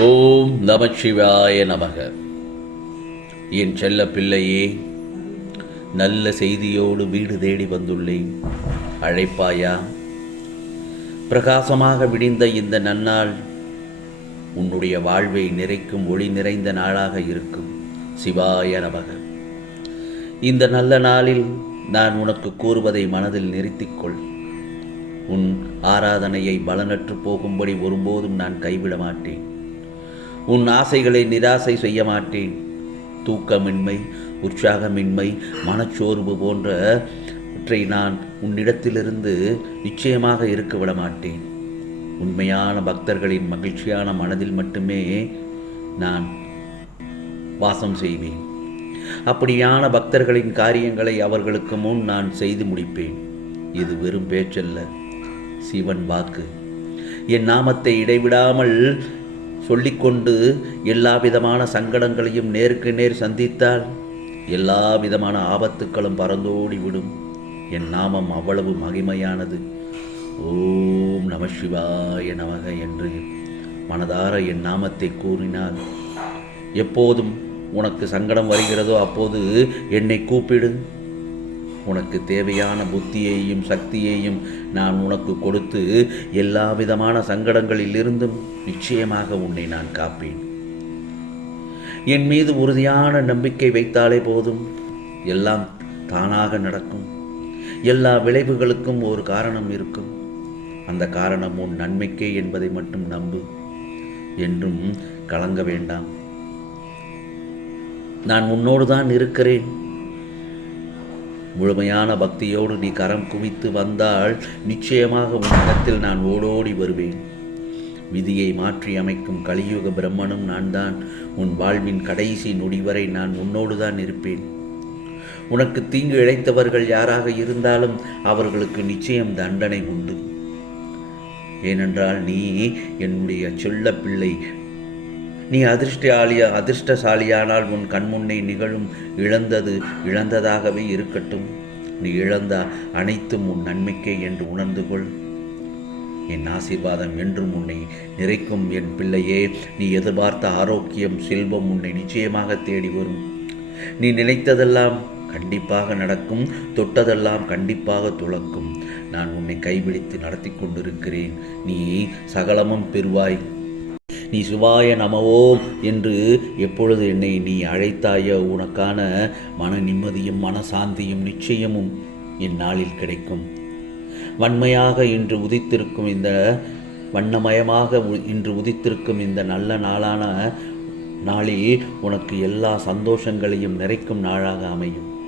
ஓம் நமச்சிவாய நமக. என் செல்ல பிள்ளையே நல்ல செய்தியோடு வீடு தேடி வந்துள்ளேன். அழைப்பாயா? பிரகாசமாக விடிந்த இந்த நன்னாள் உன்னுடைய வாழ்வை நிறைக்கும் ஒளி நிறைந்த நாளாக இருக்கும். சிவாய நமக. இந்த நல்ல நாளில் நான் உனக்கு கூறுவதை மனதில் நிறுத்திக்கொள். உன் ஆராதனையை பலனற்று போகும்படி ஒருபோதும் நான் கைவிட மாட்டேன் உன் ஆசைகளை நிராசை செய்ய மாட்டேன். தூக்கமின்மை உற்சாகமின்மை மனச்சோர்வு போன்றவற்றை நான் உன்னிடத்திலிருந்து நிச்சயமாக இருக்க விட மாட்டேன். உண்மையான பக்தர்களின் மகிழ்ச்சியான மனதில் மட்டுமே நான் வாசம் செய்வேன். அப்படியான பக்தர்களின் காரியங்களை அவர்களுக்கு முன் நான் செய்து முடிப்பேன். இது வெறும் பேச்சல்ல சிவன் வாக்கு. என் நாமத்தை இடைவிடாமல் சொல்லிக்கொண்டு எல்லா விதமான சங்கடங்களையும் நேருக்கு நேர் சந்தித்தால் எல்லா விதமான ஆபத்துக்களும் பறந்தோடி விடும். என் நாமம் அவ்வளவு மகிமையானது. ஓம் நம சிவாய நமக என்று மனதார என் நாமத்தை கூறினால் எப்போதும் உனக்கு சங்கடம் வருகிறதோ அப்போது என்னை கூப்பிடு. உனக்கு தேவையான புத்தியையும் சக்தியையும் நான் உனக்கு கொடுத்து எல்லா விதமான சங்கடங்களிலிருந்தும் நிச்சயமாக உன்னை நான் காப்பேன். என் மீது உறுதியான நம்பிக்கை வைத்தாலே போதும். எல்லாம் தானாக நடக்கும். எல்லா விளைவுகளுக்கும் ஒரு காரணம் இருக்கும். அந்த காரணம் உன் நன்மைக்கே என்பதை மட்டும் நம்பு. என்றும் கலங்க வேண்டாம். நான் உன்னோடு தான் இருக்கிறேன். முழுமையான பக்தியோடு நீ கரம் குவித்து வந்தால் நிச்சயமாக உன்னிடத்தில் நான் ஓடோடி வருவேன். விதியை மாற்றி அமைக்கும் கலியுக பிரம்மனும் நான் தான் உன் வாழ்வின் கடைசி நொடி வரை நான் உன்னோடு தான் இருப்பேன். உனக்கு தீங்கு இழைத்தவர்கள் யாராக இருந்தாலும் அவர்களுக்கு நிச்சயம் தண்டனை உண்டு. ஏனென்றால் நீ என்னுடைய செல்ல பிள்ளை நீ அதிர்ஷ்டசாலியா அதிர்ஷ்டசாலியானால் உன் கண்முன்னே நிகழும் இழந்தது இழந்ததாகவே இருக்கட்டும். நீ இழந்த அனைத்தும் உன் நன்மைக்கே என்று உணர்ந்து கொள். என் ஆசீர்வாதம் என்றும் உன்னை நிறைக்கும். என் பிள்ளையே நீ எதிர்பார்த்த ஆரோக்கியம் செல்வம் உன்னை நிச்சயமாக தேடி வரும். நீ நினைத்ததெல்லாம் கண்டிப்பாக நடக்கும். தொட்டதெல்லாம் கண்டிப்பாக துளக்கும். நான் உன்னை கைபிடித்து நடத்தி கொண்டிருக்கிறேன். நீ சகலமும் பெறுவாய். நீ சிவாய நமவோம் என்று எப்பொழுது என்னை நீ அழைத்தாயோ உனக்கான மன நிம்மதியும் மனசாந்தியும் நிச்சயமும் என் நாளில் கிடைக்கும். வன்மையாக இன்று உதித்திருக்கும் இந்த வண்ணமயமாக உ- இன்று உதித்திருக்கும் இந்த நல்ல நாளான நாளில் உனக்கு எல்லா சந்தோஷங்களையும் நிறைக்கும் நாளாக அமையும்.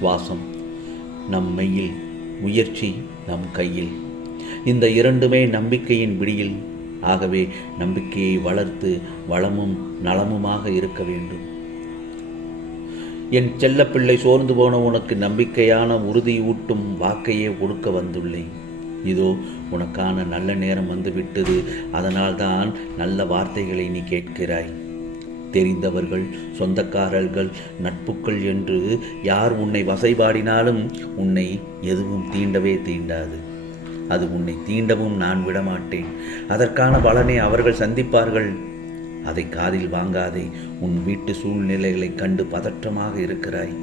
சுவாசம் நம் மெய்யில் முயற்சி நம் கையில். இந்த இரண்டுமே நம்பிக்கையின் பிடியில் ஆகவே நம்பிக்கையை வளர்த்து வளமும் நலமுமாக இருக்க வேண்டும். என் செல்லப்பிள்ளை சோர்ந்து போன உனக்கு நம்பிக்கையான உறுதியூட்டும் வாக்கையே கொடுக்க வந்துள்ளேன். இதோ உனக்கான நல்ல நேரம் வந்துவிட்டது. அதனால்தான் நல்ல வார்த்தைகளை நீ கேட்கிறாய். தெரிந்தவர்கள் சொந்தக்காரர்கள் நட்புக்கள் என்று யார் உன்னை வசைபாடினாலும் உன்னை எதுவும் தீண்டவே தீண்டாது. அது உன்னை தீண்டவும் நான் விடமாட்டேன். அதற்கான பலனை அவர்கள் சந்திப்பார்கள். அதை காதில் வாங்காதே உன் வீட்டு சூழ்நிலைகளை கண்டு பதற்றமாக இருக்கிறாய்.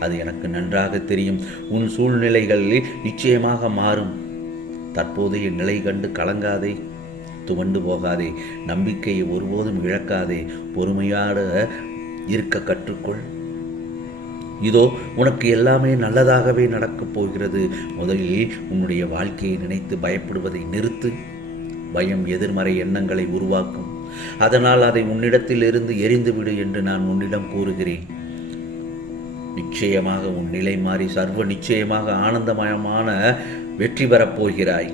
அது எனக்கு நன்றாக தெரியும். உன் சூழ்நிலைகள் நிச்சயமாக மாறும். தற்போதைய நிலை கண்டு கலங்காதே துவண்டு போகாதே நம்பிக்கையை ஒருபோதும் இழக்காதே பொறுமையாக இருக்க கற்றுக்கொள். இதோ உனக்கு எல்லாமே நல்லதாகவே நடக்கப் போகிறது. முதலில் உன்னுடைய வாழ்க்கையை நினைத்து பயப்படுவதை நிறுத்து. பயம் எதிர்மறை எண்ணங்களை உருவாக்கும். அதனால் அதை உன்னிடத்திலிருந்து எரிந்துவிடு என்று நான் உன்னிடம் கூறுகிறேன். நிச்சயமாக உன் நிலை மாறி சர்வ நிச்சயமாக ஆனந்தமயமான வெற்றி பெறப் போகிறாய்.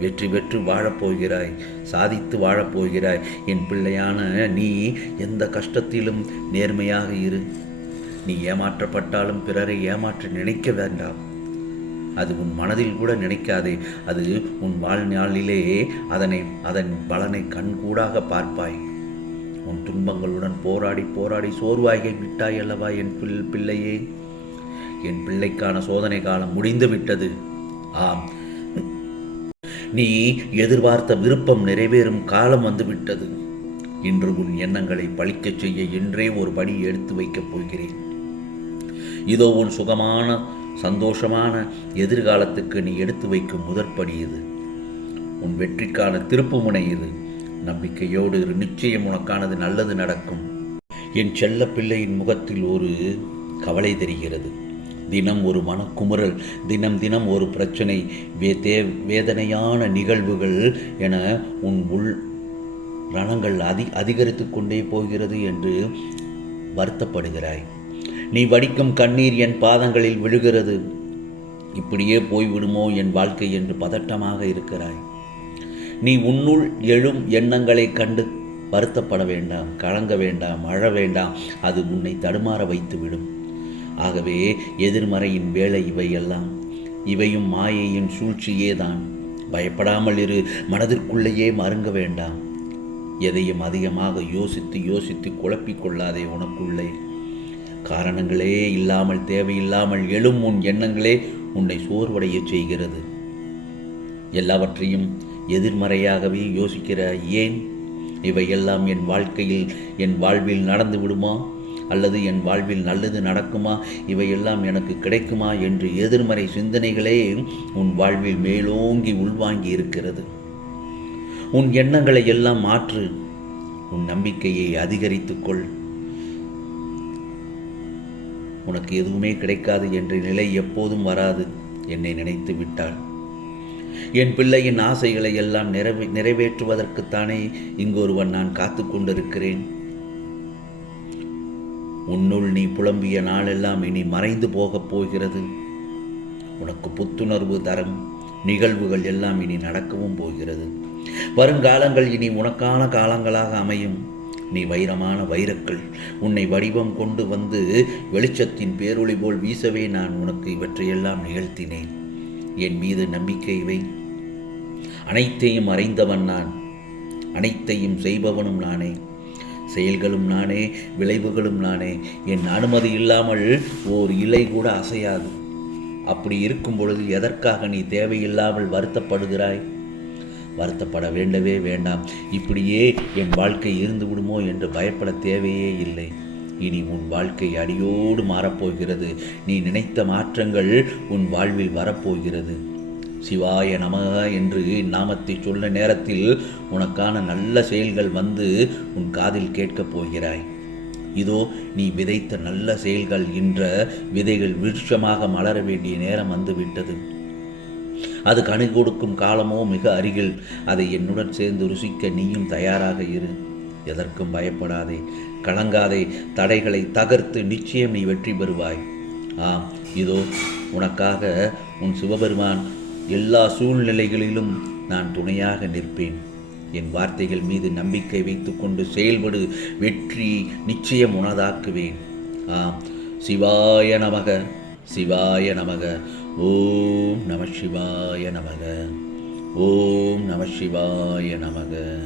வெற்றி பெற்று வாழப்போகிறாய் சாதித்து வாழப்போகிறாய் என் பிள்ளையான நீ எந்த கஷ்டத்திலும் நேர்மையாக இரு. நீ ஏமாற்றப்பட்டாலும் பிறரை ஏமாற்ற நினைக்க வேண்டாம். அது உன் மனதில் கூட நினைக்காதே. அது உன் வாழ்நாளிலே அதனை அதன் பலனை கண்கூடாக பார்ப்பாய். உன் துன்பங்களுடன் போராடி போராடி சோர்வாகி விட்டாய் அல்லவா என் பிள் பிள்ளையே? என் பிள்ளைக்கான சோதனை காலம் முடிந்து விட்டது. ஆம். நீ எதிர்பார்த்த விருப்பம் நிறைவேறும் காலம் வந்துவிட்டது இன்று உன் எண்ணங்களை பழிக்கச் செய்ய என்றே ஒரு படி எடுத்து வைக்கப் போகிறேன். இதோ உன் சுகமான சந்தோஷமான எதிர்காலத்துக்கு நீ எடுத்து வைக்கும் முதற்படி இது. உன் வெற்றிக்கான திருப்புமுனை இது. நம்பிக்கையோடு இரு. நிச்சயம் உனக்கானது நல்லது நடக்கும். என் செல்ல பிள்ளையின் முகத்தில் ஒரு கவலை தெரிகிறது. தினம் ஒரு மனக்குமுறல் தினம் தினம் ஒரு பிரச்சனை வே தே வேதனையான நிகழ்வுகள் என உன் உள் ரணங்கள் அதி அதிகரித்து கொண்டே போகிறது என்று வருத்தப்படுகிறாய். நீ வடிக்கும் கண்ணீர் என் பாதங்களில் விழுகிறது. இப்படியே போய்விடுமோ என் வாழ்க்கை என்று பதட்டமாக இருக்கிறாய். நீ உன்னுள் எழும் எண்ணங்களை கண்டு வருத்தப்பட வேண்டாம் கலங்க வேண்டாம் அழ வேண்டாம் அது உன்னை தடுமாற வைத்துவிடும். ஆகவே எதிர்மறையின் வேலை இவையெல்லாம். இவையும் மாயையின் சூழ்ச்சியே தான் பயப்படாமல் இரு மனதிற்குள்ளேயே மருங்க வேண்டாம். எதையும் அதிகமாக யோசித்து யோசித்து குழப்பிக் கொள்ளாதே உனக்குள்ளே. காரணங்களே இல்லாமல் தேவையில்லாமல் எழும் உன் எண்ணங்களே உன்னை சோர்வடையச் செய்கிறது. எல்லாவற்றையும் எதிர்மறையாகவே யோசிக்கிற ஏன்? இவையெல்லாம் என் வாழ்க்கையில் என் வாழ்வில் நடந்து விடுமா? அல்லது என் வாழ்வில் நல்லது நடக்குமா? இவையெல்லாம் எனக்கு கிடைக்குமா என்று எதிர்மறை சிந்தனைகளே உன் வாழ்வில் மேலோங்கி உள்வாங்கி இருக்கிறது. உன் எண்ணங்களை எல்லாம் மாற்று. உன் நம்பிக்கையை அதிகரித்துக்கொள். உனக்கு எதுவுமே கிடைக்காது என்ற நிலை எப்போதும் வராது என்னை நினைத்து விட்டாள். என் பிள்ளையின் ஆசைகளை எல்லாம் நிறைவே நிறைவேற்றுவதற்குத்தானே இங்கொருவன் நான் காத்து கொண்டிருக்கிறேன். உன்னுள் நீ புலம்பிய நாளெல்லாம் இனி மறைந்து போகப் போகிறது. உனக்கு புத்துணர்வு தரும் நிகழ்வுகள் எல்லாம் இனி நடக்கவும் போகிறது. வருங்காலங்கள் இனி உனக்கான காலங்களாக அமையும். நீ வைரமான வைரக்கள் உன்னை வடிவம் கொண்டு வந்து வெளிச்சத்தின் பேரொளி போல் வீசவே நான் உனக்கு இவற்றையெல்லாம் நிகழ்த்தினேன். என் மீது நம்பிக்கை வை. அனைத்தையும் அறிந்தவன் நான். அனைத்தையும் செய்பவனும் நானே. செயல்களும் நானே விளைவுகளும் நானே. என் அனுமதி இல்லாமல் ஓர் இலை கூட அசையாது. அப்படி இருக்கும் பொழுது எதற்காக நீ தேவையில்லாமல் வருத்தப்படுகிறாய்? வருத்தப்பட வேண்டவே வேண்டாம். இப்படியே என் வாழ்க்கை இருந்து விடுமோ என்று பயப்பட தேவையே இல்லை. இனி உன் வாழ்க்கை அடியோடு மாறப்போகிறது. நீ நினைத்த மாற்றங்கள் உன் வாழ்வில் வரப்போகிறது. சிவாய நமக என்று நாமத்தை சொல்ல நேரத்தில் உனக்கான நல்ல செயல்கள் வந்து உன் காதில் கேட்கப் போகிறாய். இதோ நீ விதைத்த நல்ல செயல்கள் என்ற விதைகள் விருட்சமாக மலர வேண்டிய நேரம் வந்துவிட்டது. அது கனி கொடுக்கும் காலமோ மிக அருகில். அதை என்னுடன் சேர்ந்து ருசிக்க நீயும் தயாராக இரு. எதற்கும் பயப்படாதே. கலங்காதே. தடைகளை தகர்த்து நிச்சயம் நீ வெற்றி பெறுவாய். ஆம் இதோ உனக்காக உன் சிவபெருமான் எல்லா சூழ்நிலைகளிலும் நான் துணையாக நிற்பேன். என் வார்த்தைகள் மீது நம்பிக்கை வைத்துக்கொண்டு செயல்படு. வெற்றி நிச்சயம் உனதாக்குவேன். ஆம் சிவாய நமக. சிவாய நமக. ஓம் நம சிவாய நமக. ஓம் நம சிவாய நமக.